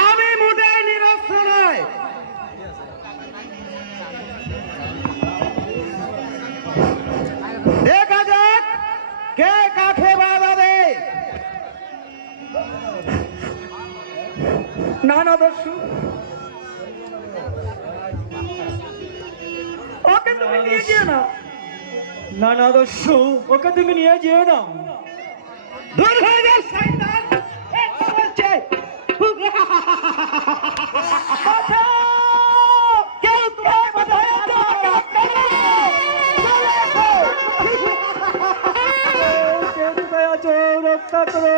আমি মোটেই নিরস্ত্র নয়। দেখা যাক কে কাকে বাধা দেয়। না না দস্যু, ওকে তুমি নিয়ে যেও না। না না দস্যু, ওকে তুমি নিয়ে যেও না। দূর হয়ে যাও শয়তান। বলছে কেউ তোমায় বাধায় না। কেউ কোথায় আছো? রক্ষা করো।